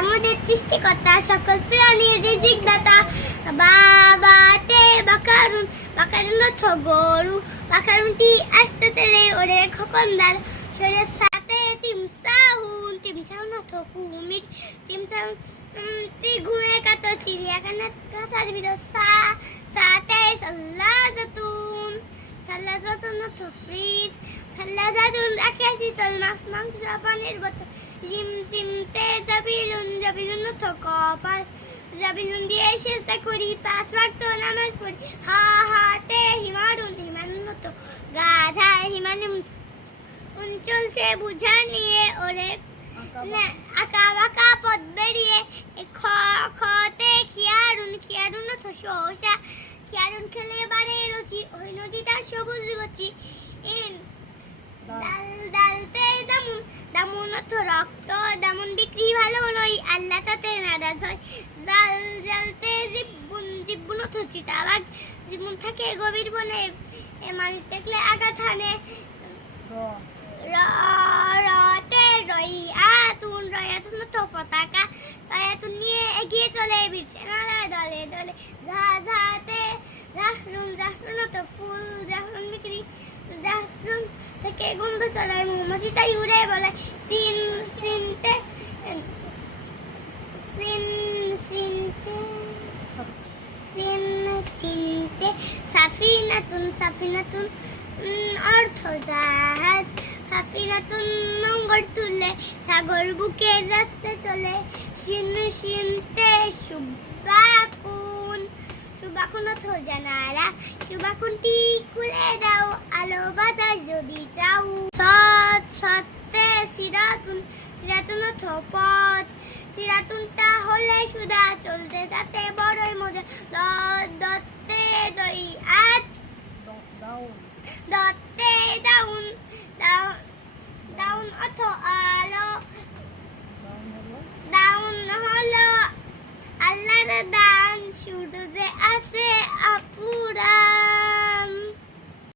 আমাদের সৃষ্টিকর্তা, সকল প্রাণীর রিজিকদাতা। বাবাতে বাকারুন, বাকারুন অর্থ গরু, বাকারুনটি আসতে তেলে ওরে খোকনদার। শরীরের সাথে তিমসাহুন, তিমসাহুন অর্থ কুমির, তিমসাহুন ঘুমে কাতো চিড়িয়াখানার কাছার ভিতর। সাথে সাল্লাজাতুন, সাল্লাজাতুন অর্থ ফ্রিজ, সাল্লাজাতুন রাখে শীতল মাছ মাংস পানির বোতল। জিমতে জাবিলুন, জাবিলুন অর্থ কপাল, জাবিলুন দিয়ে সেজদা করি, 5 ওয়াক্ত নামাজ পড়ি। হাতে হিমারুন, হিমারুন অর্থ গাধা, হিমারুন চলছে বুঝা নিয়ে ওরে আঁকা বাঁকা পথ বেরিয়ে। খতে খিয়ারুন, খিয়ারুন অর্থ সহসা, খিয়ারুন খেলে বাড়ে রুচি, ওই নদীটা সবুজ গছি। ডালতে দামুন, দামুন অর্থ রক্ত, দামুন বিক্রি ভালো নয়, আল্লাহ তাতে নারাজ হয়। জাল জ্বালতে জিব্বুন, জিব্বুন অর্থ চিতাবাঘ, জিব্বুন থাকে গভীর বনে, মানুষ দেখলে আঘাত হানে। রতে রইয়াতুন, রইয়াতুন অর্থ পতাকা, রইয়াতুন নিয়ে এগিয়ে চলে বিছানা দলে দলে। ঝাঝাতে জাহরুন, জাহরুন অর্থ ফুল, জাহরুন বিক্রি, জাহরুন থেকে গন্ধ ছড়ায়, মৌমাছি তাই উড়ে বলে। সিন সিনতে সিন সিনতে সিন সিনতে সাফিনাতুন, সাফিনাতুন অর্থ জাহাজ, সাফিনাতুন নোঙর তুলে সাগর বুকে যাচ্ছে চলে। শিনতে সুবাকুন, সুবাকুন অর্থ জানালা, সুবাকুনটি খুলে দাও, আলো বাতাস যদি চাও। সত্যে সিরাতুন, সিরাতুন অর্থ পথ, সিরাতুনটা হলে সুদা, চলতে যাতে বড়ই মজা। দত্তে দই আত, দত্তে দাউন, দাউন অর্থ